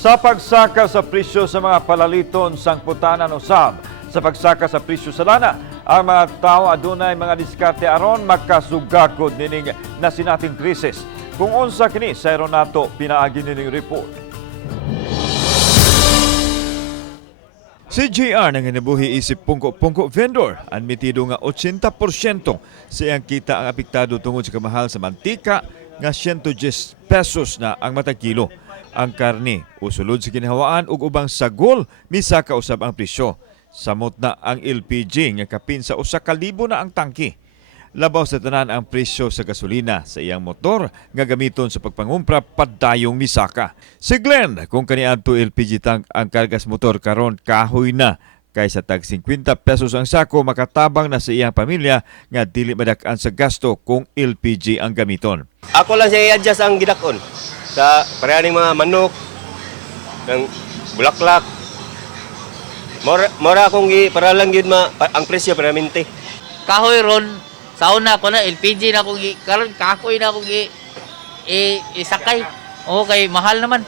Sa pagsaka sa presyo sa mga palaliton sang putanan usab, sa pagsaka sa presyo sa lana, ang mga tao adunay mga diskarte aron makasugakod nining nasinating krisis. Kung unsa kini sa nato pinaagi nining report. Si JR nang hinabuhi isip pungko-pungko vendor, admitido nga 80% sa iyang kita ang apektado tungod sa kamahal sa mantika nga 110 pesos na ang matag kilo. Ang karne usulod sa ginhawaan ug ubang sagol misaka usab ang presyo. Samot na ang LPG nga kapin sa 1,000 na ang tangke. Labaw sa tanan ang presyo sa gasolina sa iyang motor nga gamiton sa pagpangumpra padayong misaka. Si Glenn, kung kaniadto LPG tank ang kargas motor karon kahoy na kaysa tag 50 pesos ang sako, makatabang na sa iyang pamilya nga dili madak-an sa gasto kung LPG ang gamiton. Ako lang siya i-adjust ang gidakon sa parehaning mga manok, ng bulaklak. Mora akong para lang yun ang presyo para minti. Kahoy ron, sauna ko na, LPG na akong karon kahoy na akong isakay. Okay, mahal naman.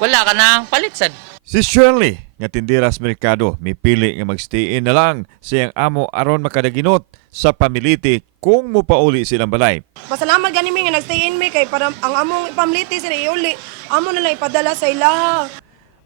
Wala ka nang palitsan. Si Shirley, nga tindira sa merkado, mipili nga magstay-in na lang sa iyang amo aron makadaginot sa pamiliti kung mupauli silang balay. Pasalamat gani mi nga nagstay in mi kay para ang among pamiliti sila iuli. Amo na lang ipadala sa ilaha.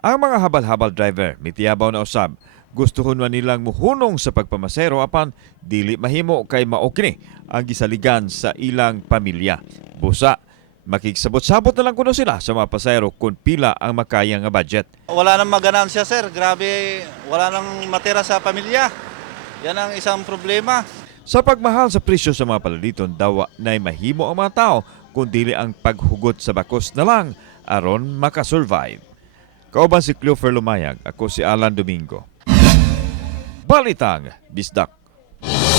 Ang mga habal-habal driver, mitiyabaw na usab, gustuhon man nilang muhunong sa pagpamasero apan dili mahimo kay maokni ang gisaligan sa ilang pamilya. Busa, makigsabot-sabot na lang kuno sila sa mga pasayro kung pila ang makaya nga budget. Wala nang maganansya, sir. Grabe, wala nang matira sa pamilya. Yan ang isang problema. Sa pagmahal sa presyo sa mga palaliton, dawa na'y mahimo ang mga tao kung dili ang paghugot sa bakos na lang aron makasurvive. Kauban si Clover Lumayag, ako si Alan Domingo. Balitang Bisdak.